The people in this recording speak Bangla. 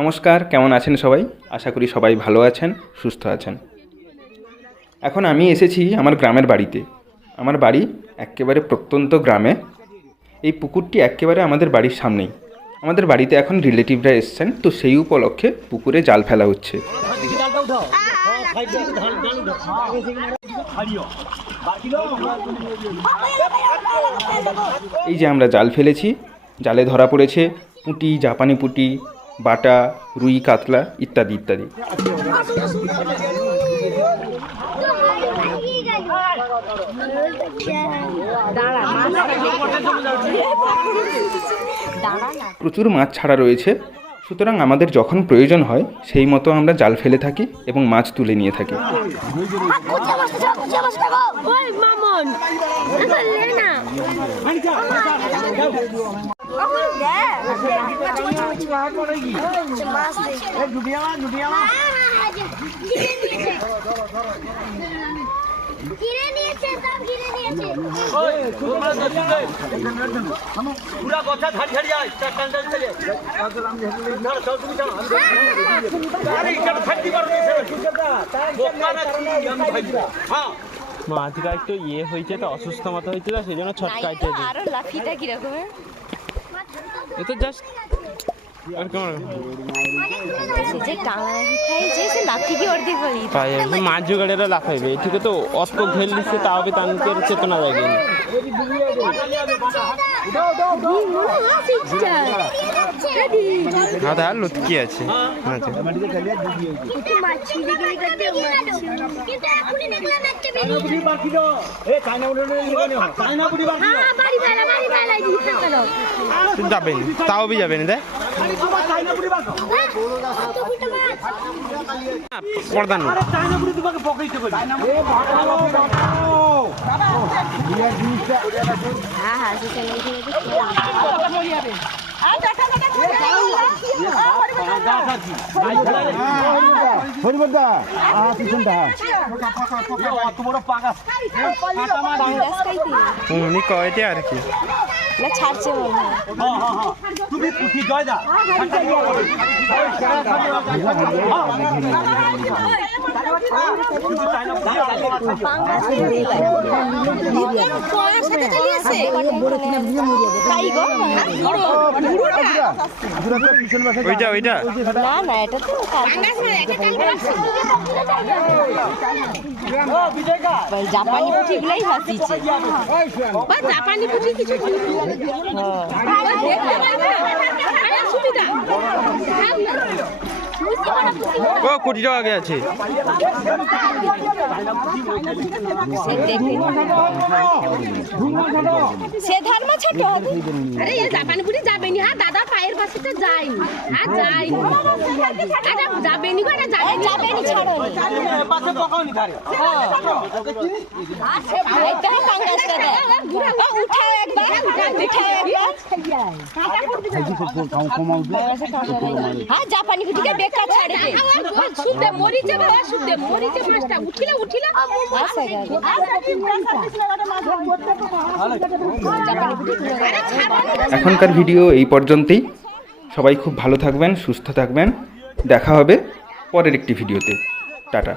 নমস্কার, কেমন আছেন সবাই? আশা করি সবাই ভালো আছেন, সুস্থ আছেন। এখন আমি এসেছি আমার গ্রামের বাড়িতে। আমার বাড়ি একেবারে প্রত্যন্ত গ্রামে। এই পুকুরটি একেবারে আমাদের বাড়ির সামনেই। আমাদের বাড়িতে এখন রিলেটিভরা এসছেন, তো সেই উপলক্ষে পুকুরে জাল ফেলা হচ্ছে। এই যে আমরা জাল ফেলেছি, জালে ধরা পড়েছে পুঁটি, জাপানি পুঁটি, বাটা, রুই, কাতলা ইত্যাদি ইত্যাদি। প্রচুর মাছ ছাড়া রয়েছে, সুতরাং আমাদের যখন প্রয়োজন হয় সেই মতো আমরা জাল ফেলে থাকি এবং মাছ তুলে নিয়ে থাকি। মাছটা একটু ইয়ে হয়েছে, তো অসুস্থ মতো হয়েছে, তো সেই জন্য ছটকাইতে দিই। আরো লাফিটা কিরকম? এ তো জাস্ট আর কেমন যে টাঙানি খাইছে সে লাফি কি অর্ধে করি পাই যাবে। মাছ জোগাড়েরা লাফাইবে এদিকে, তো অত ঘেল দিচ্ছে, তাও বি তানকের চেতনা জাগেনি। হ্যাঁ দাদা লুটকি আছে। যাবেন, তাও বি যাবেন দেখ প্রধান উনি কয়টা আর কি ছাড়ছে ওইটা ওইটা না না, এটা তো জাপানি পুঁঠিগুলাই হাসিছে। জাপানি পুঁঠি কিছু ও কোটি টাকা আগে আছে। সে ধর্ম ছোট আরে এই জাপানি পুঁটি যাবেনি। হ্যাঁ দাদা পায়ের পাশে তো যায়নি। হ্যাঁ যায়নি, যাবেনি গো, এটা যাবেনি, যাবেনি ছাড়োনি পাশে পকাওনি ধারে। হ্যাঁ এটা পাঙ্গাসটা দে উঠাও একবার, উঠাও একবার। হ্যাঁ জাপানি পুঁটিকে বেকার ছাড়ে দে। শুদ্ধে মরিচে বাবা, শুদ্ধে মরিচে মাছটা উঠিলা উঠিলা। এখনকার ভিডিও এই পর্যন্তই। সবাই খুব ভালো থাকবেন, সুস্থ থাকবেন। দেখা হবে পরের একটি ভিডিওতে। টাটা।